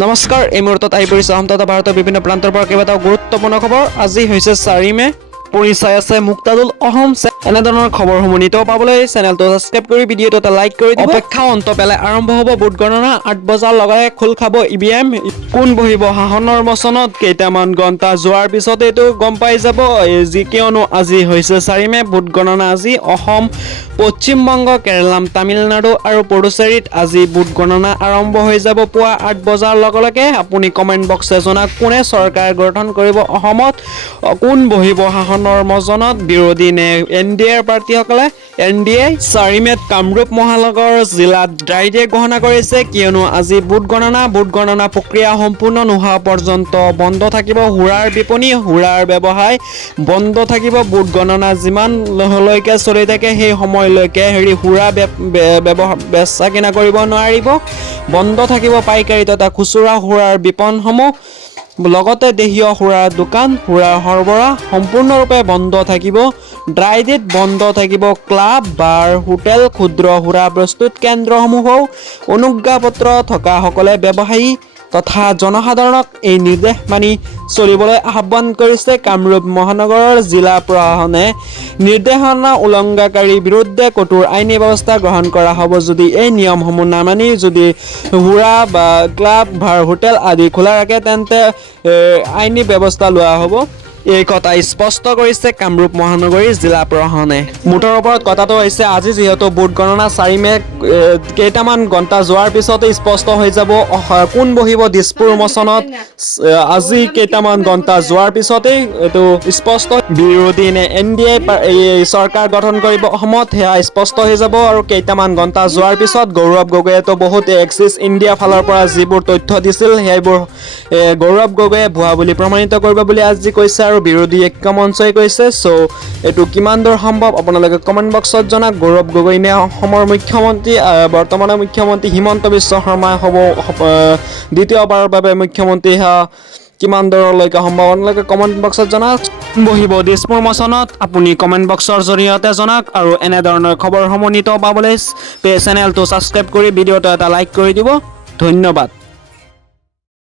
নমস্কাৰ, এই মুহূৰ্তত আহি পৰিছে অসম তথা ভাৰতৰ বিভিন্ন প্ৰান্তৰ পৰা কেইবাটাও গুৰুত্বপূৰ্ণ খবৰ। আজি হৈছে 4 মে। পৰি চাই আছে মুক্তাদুল অসম। এনেধৰণৰ খবৰসমূহ নিতৌ পাবলৈ চেনেলটো ছাবস্ক্ৰাইব কৰি ভিডিঅ'টো এটা লাইক কৰি দিব। অপেক্ষা অন্ত পেলাই আৰম্ভ হ'ব ভোট গণনা। 8 বজাৰ লগে খোল খাব EVM। কোন বহিব শাসনৰ মচনত কেইটামান ঘণ্টা যোৱাৰ পিছত এইটো গম পাই যাব। কিয়নো আজি হৈছে 4 মে। ভোট গণনা আজি অসম, পশ্চিমবংগ, কেৰালা, তামিলনাডু আৰু পুডুচেৰীত আজি ভোট গণনা আৰম্ভ হৈ যাব পুৱা 8 বজাৰ লগে লগে। আপুনি কমেণ্ট বক্সে জনাওক কোনে চৰকাৰ গঠন কৰিব অসমত, কোন বহিব শাসনৰ মচনত, বিৰোধী নে NDA প্ৰাৰ্থীসকলে। NDA 4 মেত কামৰূপ মহানগৰ জিলাত ড্ৰাই ডে ঘোষণা কৰিছে, কিয়নো আজি ভোট গণনা প্ৰক্ৰিয়া সম্পূৰ্ণ নোহোৱা পৰ্যন্ত বন্ধ থাকিব সুৰাৰ বিপণী, সুৰাৰ ব্যৱসায় বন্ধ থাকিব। ভোট গণনা যিমানলৈকে চলি থাকে সেই সময়লৈকে সুৰা বেচা কিনা কৰিব নোৱাৰিব। বন্ধ থাকিব পাইকাৰী তথা খুচুৰা সুৰাৰ বিপণসমূহ, লগতে দেশীয় সুৰাৰ দোকান, সুৰাৰ সৰবৰাহ সম্পূৰ্ণৰূপে বন্ধ থাকিব। ড্ৰাই ডেত বন্ধ থাকিব ক্লাব, বাৰ, হোটেল, ক্ষুদ্ৰ সুৰা প্ৰস্তুত কেন্দ্ৰসমূহও। অনুজ্ঞাপত্ৰ থকাসকলে ব্যৱসায়ী তথা জনসাধাৰণক এই নিৰ্দেশ মানি চলিবলৈ আহ্বান কৰিছে কামৰূপ মহানগৰৰ জিলা প্ৰশাসনে। নিৰ্দেশনা উলংঘনকাৰীৰ বিৰুদ্ধে কঠোৰ আইনী ব্যৱস্থা গ্ৰহণ কৰা হ'ব। যদি এই নিয়মসমূহ নামানি যদি সুৰা বা ক্লাব, বাৰ, হোটেল আদি খোলা ৰাখে তেন্তে আইনী ব্যৱস্থা লোৱা হ'ব। এই কথা স্পষ্ট কৰিছে কামৰূপ মহানগৰীৰ জিলা প্ৰশাসনে। মুঠৰ ওপৰত কথাটো হৈছে আজি যিহেতু ভোট গণনা 4 মে কেইটামান ঘণ্টা যোৱাৰ পিছতে স্পষ্ট হৈ যাব কোন বহিব দিছপুৰ মচনত। আজি কেইটামান ঘণ্টা যোৱাৰ পিছতেই এইটো স্পষ্ট বিৰোধী নে NDA চৰকাৰ গঠন কৰিব অসমত সেয়া স্পষ্ট হৈ যাব। আৰু কেইটামান ঘণ্টা যোৱাৰ পিছত গৌৰৱ গগৈয়েতো বহুত এক্সিছ ইণ্ডিয়া ফালৰ পৰা যিবোৰ তথ্য দিছিল সেইবোৰ গৌৰৱ গগৈয়ে ভুৱা বুলি প্ৰমাণিত কৰিব বুলি আজি কৈছে আৰু বিৰোধী ঐক্য মঞ্চই কৈছে। চ' এইটো কিমান দূৰ সম্ভৱ আপোনালোকে কমেণ্ট বক্সত জনাওক। গৌৰৱ গগৈ নে অসমৰ মুখ্যমন্ত্ৰী, বৰ্তমানৰ মুখ্যমন্ত্ৰী হিমন্ত বিশ্ব শৰ্মাই হ'ব দ্বিতীয়বাৰৰ বাবে মুখ্যমন্ত্ৰী। কিমান দূৰলৈকে সম্ভৱ আপোনালোকে কমেণ্ট বক্সত জনাওক। বহিব দিছপুৰ মচনত আপুনি কমেণ্ট বক্সৰ জৰিয়তে জনাওক। আৰু এনেধৰণৰ খবৰসমূহ নিতৌ পাবলৈ চেনেলটো ছাবস্ক্ৰাইব কৰি ভিডিঅ'টো এটা লাইক কৰি দিব। ধন্যবাদ।